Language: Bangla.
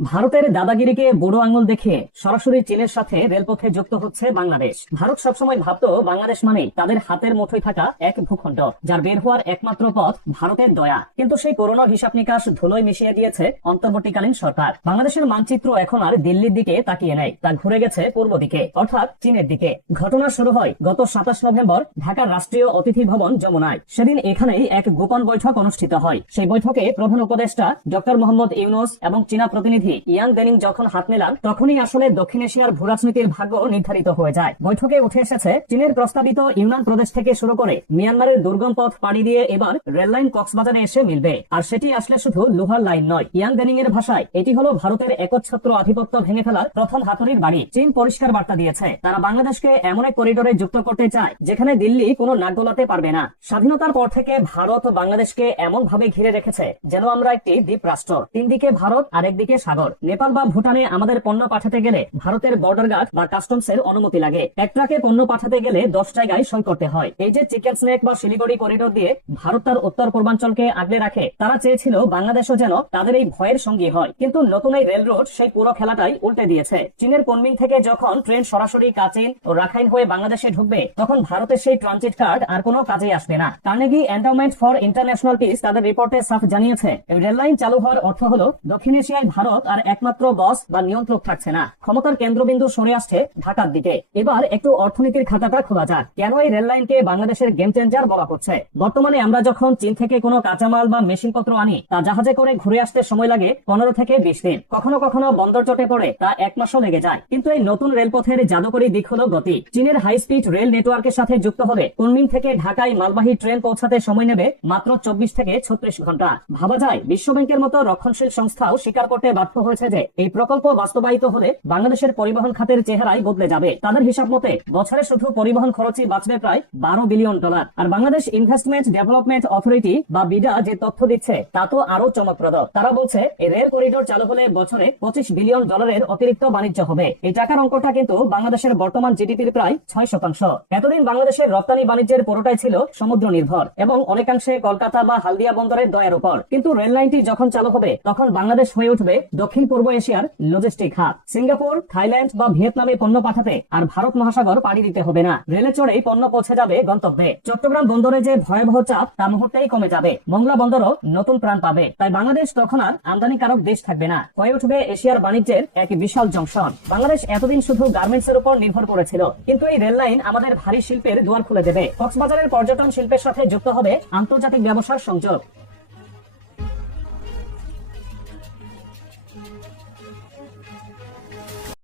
ভারতের দাদাগিরিকে বুড়ো আঙুল দেখে সরাসরি চীনের সাথে রেলপথে যুক্ত হচ্ছে বাংলাদেশ। ভারত সবসময় ভাবতো বাংলাদেশ মানেই তাদের হাতের মুঠোয় থাকা এক ভূখণ্ড, যার বের হওয়ার একমাত্র পথ ভারতের দয়া। কিন্তু সেই পুরনো হিসাব নিকাশ ধুলোয় মিশিয়ে দিয়েছে অন্তর্বর্তীকালীন সরকার। বাংলাদেশের মানচিত্র এখন আর দিল্লির দিকে তাকিয়ে নেই, তা ঘুরে গেছে পূর্ব দিকে, অর্থাৎ চীনের দিকে। ঘটনা শুরু হয় গত 27 নভেম্বর ঢাকার রাষ্ট্রীয় অতিথি ভবন যমুনায়। সেদিন এখানেই এক গোপন বৈঠক অনুষ্ঠিত হয়। সেই বৈঠকে প্রধান উপদেষ্টা ডক্টর মোহাম্মদ ইউনূস এবং চীনা প্রতিনিধি ইয়াং দেনিং যখন হাত মেলান, তখনই আসলে দক্ষিণ এশিয়ার ভূরাজনীতির ভাগ্য নির্ধারিত হয়ে যায়। বৈঠকে উঠে এসেছে চীনের প্রস্তাবিত ইউনান প্রদেশ থেকে শুরু করে মিয়ানমারের দুর্গম পথ পাড়ি দিয়ে এবার রেললাইন কক্সবাজারে এসে মিলবে। আর সেটি আসলে শুধু লোহার লাইন নয়, ইয়াং দেনিং এর ভাষায় এটি হলো ভারতের একচ্ছত্র আধিপত্য ভেঙে ফেলার প্রথম হাতুড়ির বাড়ি। চীন পরিষ্কার বার্তা দিয়েছে, তারা বাংলাদেশকে এমন এক করিডোরে যুক্ত করতে চায় যেখানে দিল্লি কোনো নাক গলাতে পারবে না। স্বাধীনতার পর থেকে ভারত বাংলাদেশকে এমন ভাবে ঘিরে রেখেছে যেন আমরা একটি দ্বীপ রাষ্ট্র। তিন দিকে ভারত আর একদিকে সাগর। নেপাল বা ভুটানে আমাদের পণ্য পাঠাতে গেলে ভারতের বর্ডার গার্ড বা কাস্টমস এর অনুমতি লাগে। এক ট্রাকে পণ্য পাঠাতে গেলে 10 জায়গায় সই করতে হয়। এই যে চিকেন স্নেক বা শিলিগুড়ি করিডোর দিয়ে ভারত তার উত্তর পূর্বাঞ্চলকে আগলে রাখে, তারা চেয়েছিল বাংলাদেশও যেন তাদের এই ভয়ের সঙ্গী হয়। কিন্তু নতুন এই রেল রোড সেই পুরো খেলাটাই উল্টে দিয়েছে। চীনের কুনমিং থেকে যখন ট্রেন সরাসরি কাচিন ও রাখাইন হয়ে বাংলাদেশে ঢুকবে, তখন ভারতের সেই ট্রানজিট কার্ড আর কোনো কাজে আসবে না। Carnegie endowment for international piece তাদের রিপোর্টে সাফ জানিয়েছে, রেল লাইন চালু হওয়ার অর্থ হলো দক্ষিণ এশিয়ায় ভারত আর একমাত্র বস বা নিয়ন্ত্রক থাকছে না, ক্ষমতার কেন্দ্রবিন্দু সরে আসছে ঢাকার দিকে। এবার একটু অর্থনীতির খাতাটা খোলা যাক। কেন এই রেল লাইনকে বাংলাদেশের গেম চেঞ্জার বলা হচ্ছে? বর্তমানে আমরা যখন চীন থেকে কোনো কাঁচামাল বা মেশিনপত্র আনি, তা জাহাজে করে ঘুরে আসতে সময় লাগে 15 থেকে 20 দিন। কখনো কখনো বন্দর চটে পড়ে তা 1 মাসও লেগে যায়। কিন্তু এই নতুন রেলপথের জাদুকরী দিক হলো গতি। চীনের হাই স্পিড রেল নেটওয়ার্কের সাথে যুক্ত হলে কুনমিং থেকে ঢাকায় মালবাহী ট্রেন পৌঁছাতে সময় নেবে মাত্র 24 থেকে 36 ঘন্টা। ভাবা যায়, বিশ্বব্যাংকের মতো রক্ষণশীল সংস্থাও স্বীকার করতে বাধ্য হয়েছে যে এই প্রকল্প বাস্তবায়িত হলে বাংলাদেশের পরিবহন খাতের চেহারাই বদলে যাবে। তাদের হিসাব মতে বছরে শুধু পরিবহন খরচই বাঁচবে প্রায় $12 বিলিয়ন। আর বাংলাদেশ ইনভেস্টমেন্ট ডেভেলপমেন্ট অথরিটি বা বিডা যে তথ্য দিচ্ছে তা তো আরো চমকপ্রদ। তারা বলছে এই রেল করিডোর চালু হলে বছরে $25 বিলিয়ন অতিরিক্ত বাণিজ্য হবে। এই টাকার অঙ্কটা কিন্তু বাংলাদেশের বর্তমান জিডিপির প্রায় 6%। এতদিন বাংলাদেশের রপ্তানি বাণিজ্যের পুরোটাই ছিল সমুদ্র নির্ভর এবং অনেকাংশে কলকাতা বা হালদিয়া বন্দরের দয়ার উপর। কিন্তু রেল লাইনটি যখন চালু হবে, তখন বাংলাদেশ হয়ে উঠবে দক্ষিণ পূর্ব এশিয়ার লজিস্টিক হাব। সিঙ্গাপুর, থাইল্যান্ড বা ভিয়েতনামে পণ্য পাঠাতে আর ভারত মহাসাগর পাড়ি দিতে হবে না, রেলে চড়েই পণ্য পৌঁছে যাবে গন্তব্যে। চট্টগ্রাম বন্দরে যে ভয়াবহ চাপ তা মুহূর্তেই কমে যাবে। মংলা বন্দরও নতুন প্রাণ পাবে। তাই বাংলাদেশ তখন আর আমদানিকারক দেশ থাকবে না, হয়ে উঠবে এশিয়ার বাণিজ্যের এক বিশাল জংশন। বাংলাদেশ এতদিন শুধু গার্মেন্টস এর উপর নির্ভর করেছিল, কিন্তু এই রেল লাইন আমাদের ভারী শিল্পের দুয়ার খুলে দেবে। কক্সবাজারের পর্যটন শিল্পের সাথে যুক্ত হবে আন্তর্জাতিক ব্যবসার সংযোগ।